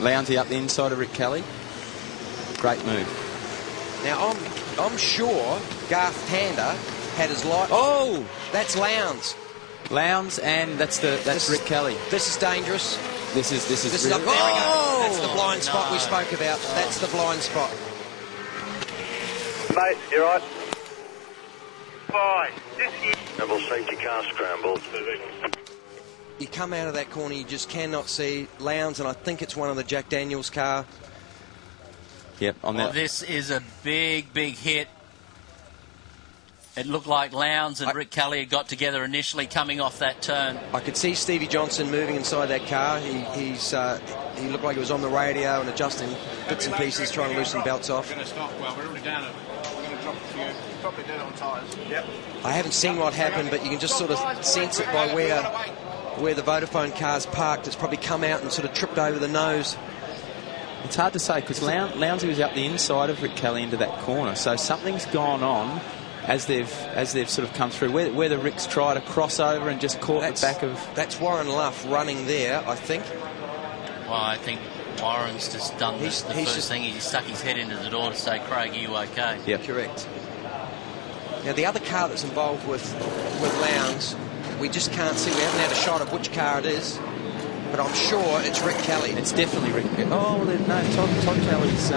Lowndes up the inside of Rick Kelly. Great move. Now, I'm sure Garth Tander had his light. Oh! That's Lowndes. Lowndes, and that's Rick Kelly. This is dangerous. This is There really... we go. That's the blind spot we spoke about. That's the blind spot. Mate, you right? Bye. Double safety car scrambled. You come out of that corner, you just cannot see Lowndes, and I think it's one of the Jack Daniels car. Yep, on that. This is a big hit. It looked like Lowndes and Rick Kelly had got together initially coming off that turn. I could see Stevie Johnson moving inside that car. He looked like he was on the radio and adjusting bits and pieces, trying to loosen belts off. We're going to stop. Well, we're already down. We're going to drop a few. Probably dead on tyres. Yep. I haven't seen what happened, but you can just sort of sense it by where the Vodafone car's parked. It's probably come out and sort of tripped over the nose. It's hard to say because Lowndes was up the inside of Rick Kelly into that corner, so something's gone on as they've sort of come through. Whether Rick's tried to cross over and just caught the back of... That's Warren Luff running there, I think. Well, I think Warren's just done the first thing. He stuck his head into the door to say, Craig, are you okay? Yeah, correct. Now, the other car that's involved with Lowndes, we just can't see. We haven't had a shot of which car it is, but I'm sure it's Rick Kelly. It's definitely Rick Kelly. Oh, no, Todd Kelly's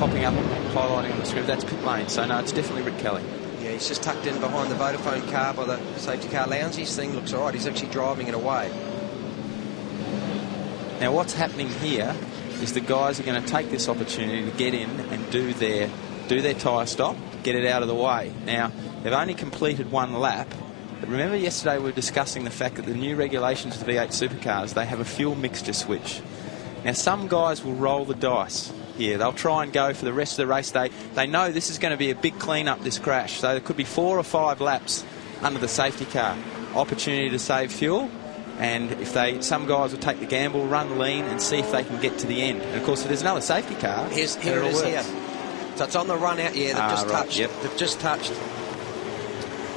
popping up, highlighting on the screen. That's pit lane, so no, it's definitely Rick Kelly. Yeah, he's just tucked in behind the Vodafone car by the safety car. Lowndes' thing looks all right. He's actually driving it away. Now, what's happening here is the guys are going to take this opportunity to get in and do their tyre stop, get it out of the way. Now, they've only completed one lap, but remember yesterday we were discussing the fact that the new regulations of the V8 Supercars, they have a fuel mixture switch. Now, some guys will roll the dice here. They'll try and go for the rest of the race. They know this is going to be a big clean-up, this crash, so there could be 4 or 5 laps under the safety car. Opportunity to save fuel. And if some guys will take the gamble, run lean, and see if they can get to the end. And of course, if there's another safety car, here it is here. So it's on the run out. Yeah, they've just touched. Yep. They've just touched.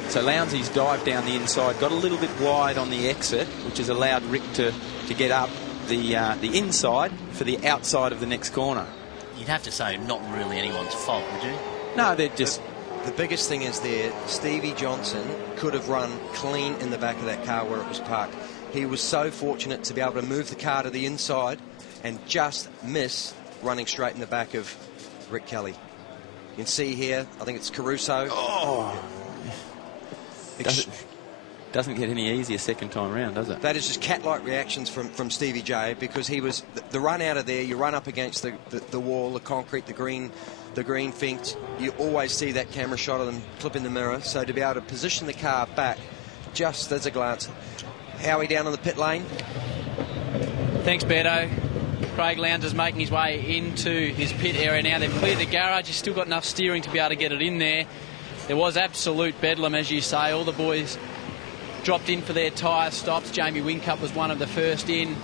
So Lowndes dived down the inside, got a little bit wide on the exit, which has allowed Rick to get up the inside for the outside of the next corner. You'd have to say not really anyone's fault, would you? No, they're just... The biggest thing is there, Stevie Johnson could have run clean in the back of that car where it was parked. He was so fortunate to be able to move the car to the inside and just miss running straight in the back of Rick Kelly. You can see here, I think it's Caruso. Oh! Doesn't get any easier second time round, does it? That is just cat-like reactions from Stevie J, because he was the run out of there. You run up against the wall, the concrete, the green fence. You always see that camera shot of them clip in the mirror. So to be able to position the car back, just as a glance. Howie down on the pit lane. Thanks, Beto. Craig Lowndes is making his way into his pit area now. They've cleared the garage. He's still got enough steering to be able to get it in there. There was absolute bedlam, as you say. All the boys dropped in for their tyre stops. Jamie Whincup was one of the first in.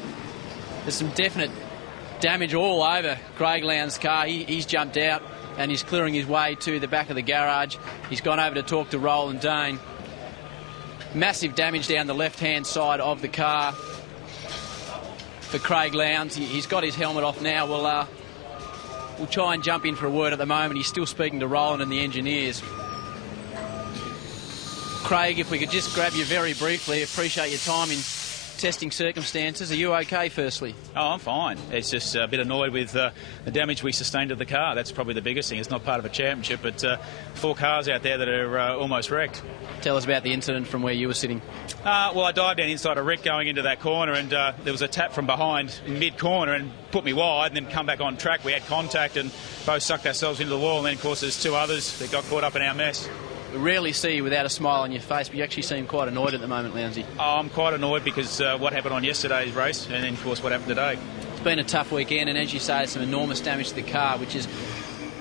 There's some definite damage all over Craig Lowndes' car. He's jumped out and he's clearing his way to the back of the garage. He's gone over to talk to Roland Dane. Massive damage down the left-hand side of the car for Craig Lowndes. He's got his helmet off now. We'll try and jump in for a word at the moment. He's still speaking to Roland and the engineers. Craig, if we could just grab you very briefly, appreciate your time in testing circumstances. Are you okay, firstly? Oh, I'm fine. It's just a bit annoyed with the damage we sustained to the car. That's probably the biggest thing. It's not part of a championship, but 4 cars out there that are almost wrecked. Tell us about the incident from where you were sitting. Well, I dived down inside of Rick going into that corner, and there was a tap from behind in mid-corner and put me wide, and then come back on track. We had contact and both sucked ourselves into the wall, and then, of course, there's 2 others that got caught up in our mess. We rarely see you without a smile on your face, but you actually seem quite annoyed at the moment, Lowndes. Oh, I'm quite annoyed because what happened on yesterday's race, and then, of course, what happened today. It's been a tough weekend, and as you say, there's some enormous damage to the car, which is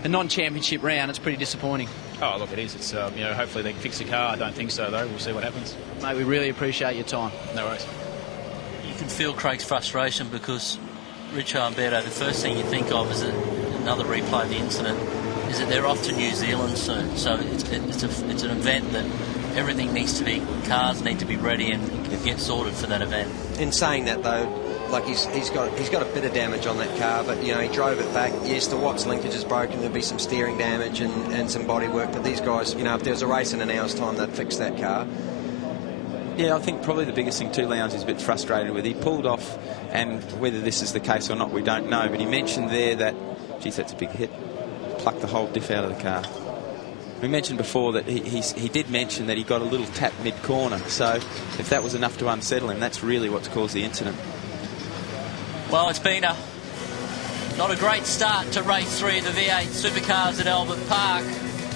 a non-championship round. It's pretty disappointing. Oh, look, it is. It's hopefully they can fix the car. I don't think so, though. We'll see what happens. Mate, we really appreciate your time. No worries. You can feel Craig's frustration because, Richard and Beto, the first thing you think of is another replay of the incident, is that they're off to New Zealand soon. So it's an event that everything needs to be, cars need to be ready and get sorted for that event. In saying that, though, like he's got a bit of damage on that car, but you know, he drove it back. Yes, the Watts linkage is broken. There'll be some steering damage and some body work, but these guys, you know, if there was a race in an hour's time, they'd fix that car. Yeah, I think probably the biggest thing too, Lowndes is a bit frustrated with. He pulled off, and whether this is the case or not, we don't know. But he mentioned there that, geez, that's a big hit. Plucked the whole diff out of the car. We mentioned before that he did mention that he got a little tap mid-corner. So if that was enough to unsettle him, that's really what's caused the incident. Well, it's been not a great start to race 3 of the V8 Supercars at Albert Park.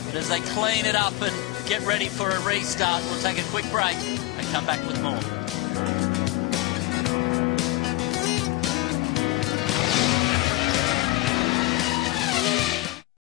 But as they clean it up and get ready for a restart, we'll take a quick break and come back with more.